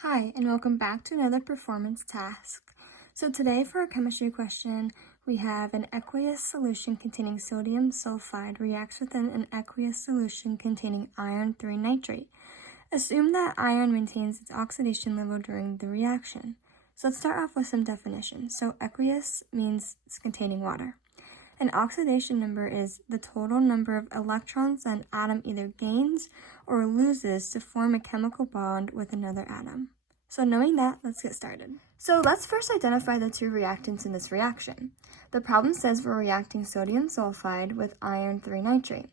Hi, and welcome back to another performance task. So today for our chemistry question, we have an aqueous solution containing sodium sulfide reacts within an aqueous solution containing iron 3 nitrate. Assume that iron maintains its oxidation level during the reaction. So let's start off with some definitions. So aqueous means it's containing water. An oxidation number is the total number of electrons that an atom either gains or loses to form a chemical bond with another atom. So knowing that, let's get started. So let's first identify the two reactants in this reaction. The problem says we're reacting sodium sulfide with iron 3 nitrate.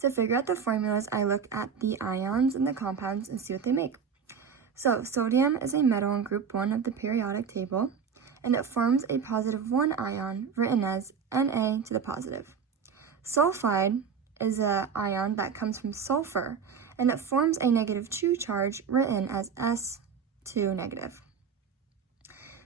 To figure out the formulas, I look at the ions in the compounds and see what they make. So sodium is a metal in group 1 of the periodic table, and it forms a positive 1 ion written as Na to the positive. Sulfide is an ion that comes from sulfur, and it forms a negative 2 charge written as S2 negative.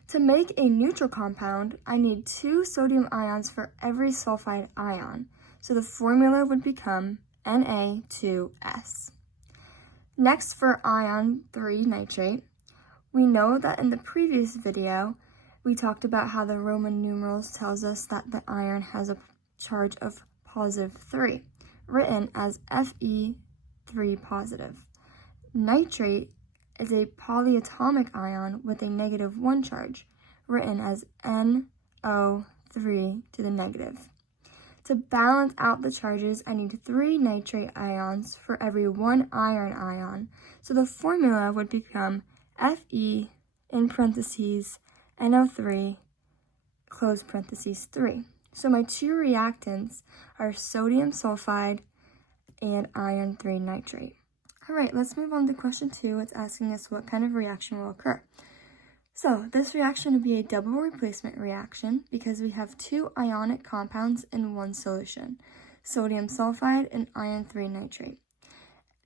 To make a neutral compound, I need 2 sodium ions for every sulfide ion, so the formula would become Na2S. Next, for iron 3 nitrate, we know that in the previous video, we talked about how the Roman numerals tells us that the iron has a charge of positive 3, written as Fe3 positive. Nitrate is a polyatomic ion with a negative 1 charge, written as NO3 to the negative. To balance out the charges, I need 3 nitrate ions for every 1 iron ion, so the formula would become Fe in parentheses NO3 close parentheses 3. So my two reactants are sodium sulfide and iron 3 nitrate. All right, let's move on to question 2. It's asking us what kind of reaction will occur. So this reaction would be a double replacement reaction because we have 2 ionic compounds in one solution, sodium sulfide and iron 3 nitrate.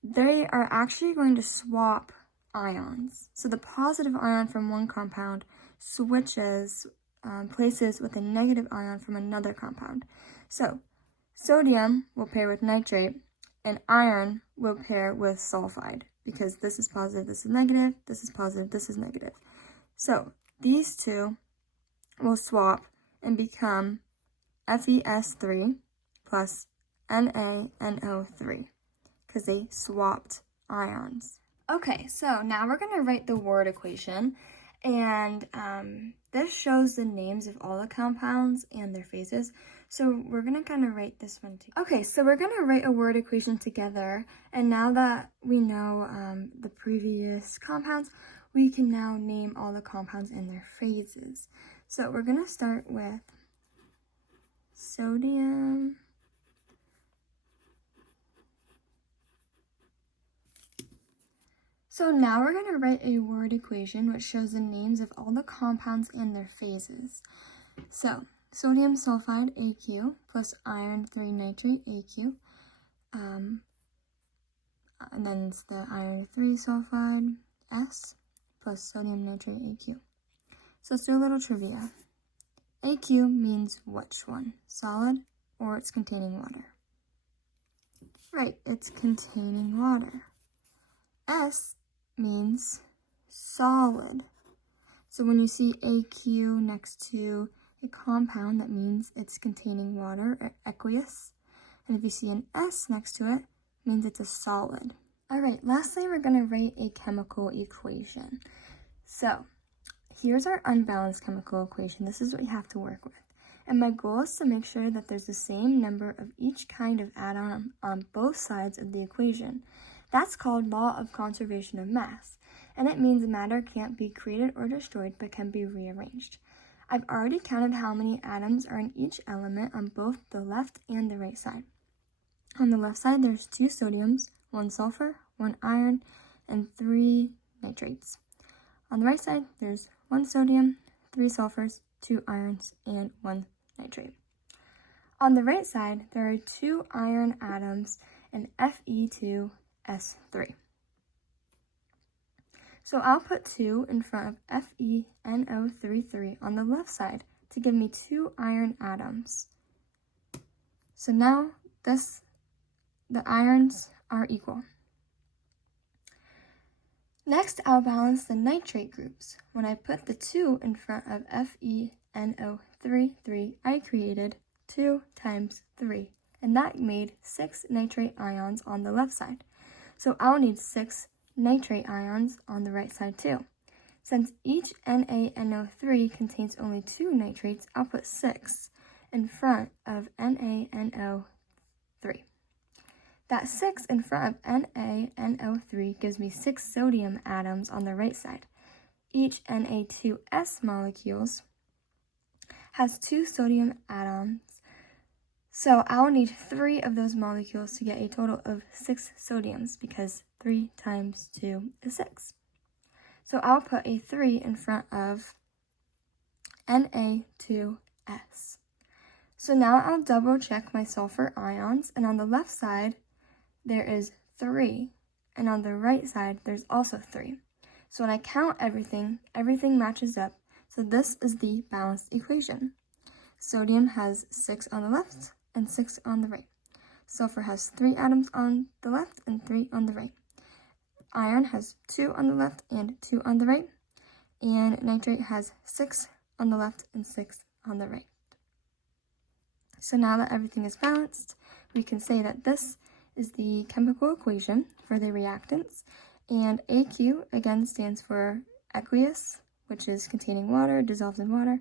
They are actually going to swap ions. So the positive ion from one compound switches places with a negative ion from another compound. So sodium will pair with nitrate and iron will pair with sulfide because this is positive, this is negative, this is positive, this is negative. So these two will swap and become FeS3 plus NaNO3 because they swapped ions. Okay, so now we're going to write the word equation, and this shows the names of all the compounds and their phases. So we're going to kind of write this one together. Okay, so we're going to write a word equation together, and now that we know the previous compounds, we can now name all the compounds and their phases. So we're going to start with sodium. So now we're going to write a word equation which shows the names of all the compounds and their phases. So sodium sulfide AQ plus iron 3 nitrate AQ, and then it's the iron 3 sulfide S plus sodium nitrate AQ. So let's do a little trivia. AQ means which one? Solid or it's containing water? Right, it's containing water. S means solid. So when you see AQ next to a compound, that means it's containing water, or aqueous. And if you see an S next to it, it means it's a solid. All right, lastly, we're going to write a chemical equation. So here's our unbalanced chemical equation. This is what you have to work with. And my goal is to make sure that there's the same number of each kind of atom on both sides of the equation. That's called law of conservation of mass, and it means matter can't be created or destroyed but can be rearranged. I've already counted how many atoms are in each element on both the left and the right side. On the left side, there's 2 sodiums, 1 sulfur, 1 iron, and 3 nitrates. On the right side, there's 1 sodium, 3 sulfurs, 2 irons, and 1 nitrate. On the right side, there are 2 iron atoms and Fe2S3. So I'll put 2 in front of FeNO33 on the left side to give me 2 iron atoms. So now the irons are equal. Next, I'll balance the nitrate groups. When I put the 2 in front of FeNO3, I created 2 times 3, and that made 6 nitrate ions on the left side. So I'll need 6 nitrate ions on the right side too. Since each NaNO3 contains only 2 nitrates, I'll put 6 in front of NaNO3. That 6 in front of NaNO3 gives me 6 sodium atoms on the right side. Each Na2S molecules has 2 sodium atoms, so I'll need 3 of those molecules to get a total of 6 sodiums, because 3 times 2 is 6. So I'll put a 3 in front of Na2S. So now I'll double check my sulfur ions, and on the left side, there is 3, and on the right side, there's also 3. So when I count everything matches up. So this is the balanced equation. Sodium has 6 on the left and 6 on the right. Sulfur has 3 atoms on the left and 3 on the right. Iron has 2 on the left and 2 on the right. And nitrate has 6 on the left and 6 on the right. So now that everything is balanced, we can say that this is the chemical equation for the reactants, and AQ again stands for aqueous, which is containing water, dissolves in water,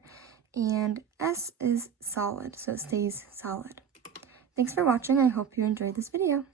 and S is solid, so it stays solid. Thanks for watching. I hope you enjoyed this video.